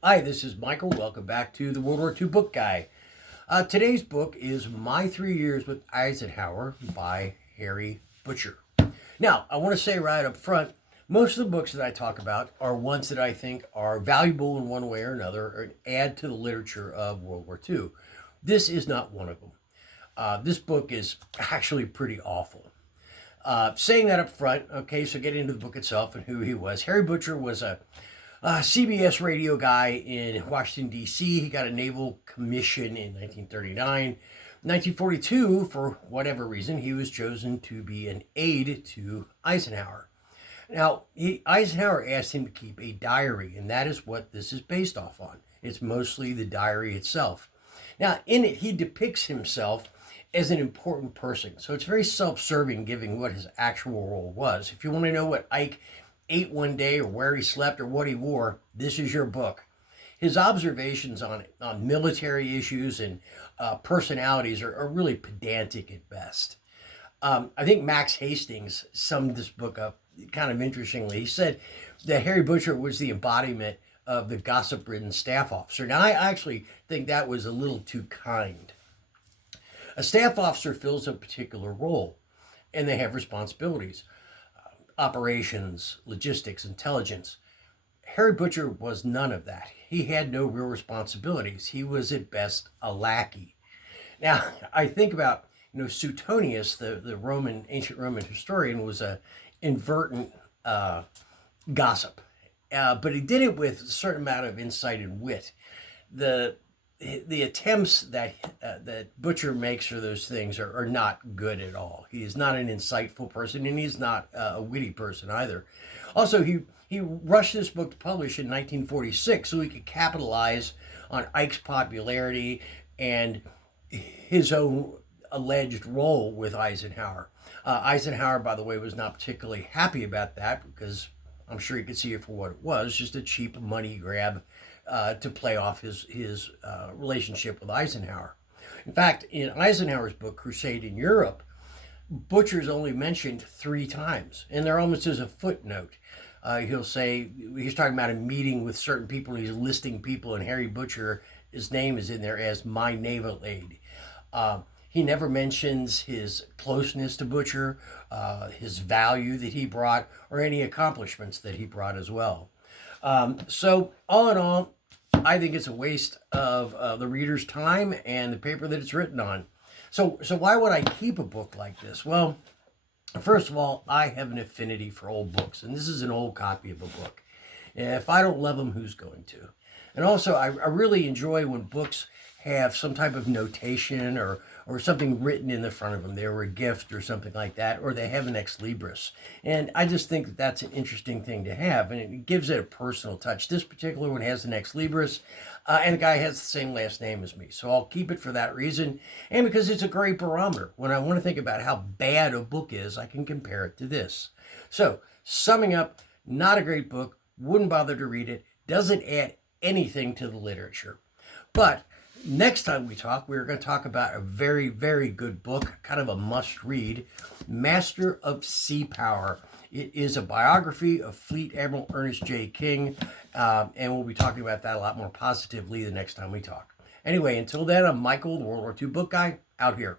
Hi, this is Michael. Welcome back to the World War II Book Guy. Today's book is My 3 Years with Eisenhower by Harry Butcher. Now, I want to say right up front, most of the books that I talk about are ones that I think are valuable in one way or another or add to the literature of World War II. This is not one of them. This book is actually pretty awful. Saying that up front, okay, so get into the book itself and who he was. Harry Butcher was a CBS radio guy in Washington, D.C. He got a naval commission in 1939. 1942, for whatever reason, he was chosen to be an aide to Eisenhower. Now, Eisenhower asked him to keep a diary, and that is what this is based off on. It's mostly the diary itself. Now, in it, he depicts himself as an important person. So it's very self-serving, given what his actual role was. If you want to know what Ike ate one day or where he slept or what he wore, this is your book. His observations on military issues and personalities are really pedantic at best. I think Max Hastings summed this book up kind of interestingly. He said that Harry Butcher was the embodiment of the gossip-ridden staff officer. Now, I actually think that was a little too kind. A staff officer fills a particular role, and they have responsibilities. Operations, logistics, intelligence. Harry Butcher was none of that. He had no real responsibilities. He was at best a lackey. Now, I think about, Suetonius, the ancient Roman historian, was a invertent gossip, but he did it with a certain amount of insight and wit. The attempts that Butcher makes for those things are not good at all. He is not an insightful person, and he's not a witty person either. Also, he rushed this book to publish in 1946 so he could capitalize on Ike's popularity and his own alleged role with Eisenhower. Eisenhower, by the way, was not particularly happy about that because I'm sure you could see it for what it was, just a cheap money grab to play off his relationship with Eisenhower. In fact, in Eisenhower's book, Crusade in Europe, Butcher's only mentioned 3 times, and they're almost as a footnote. He'll say, he's talking about a meeting with certain people, and he's listing people, and Harry Butcher, his name is in there as my naval aide. He never mentions his closeness to Butcher, his value that he brought, or any accomplishments that he brought as well. So all in all, I think it's a waste of the reader's time and the paper that it's written on. So why would I keep a book like this? Well, first of all, I have an affinity for old books, and this is an old copy of a book. And if I don't love them, who's going to? And also, I really enjoy when books have some type of notation or something written in the front of them. They were a gift or something like that, or they have an ex libris. And I just think that that's an interesting thing to have, and it gives it a personal touch. This particular one has an ex libris, and the guy has the same last name as me. So I'll keep it for that reason, and because it's a great barometer. When I want to think about how bad a book is, I can compare it to this. So, summing up, not a great book, wouldn't bother to read it, doesn't add anything to the literature. But next time we talk, we're going to talk about a very, very good book, kind of a must-read, Master of Sea Power. It is a biography of Fleet Admiral Ernest J. King, and we'll be talking about that a lot more positively the next time we talk. Anyway, until then, I'm Michael, the World War II book guy, out here.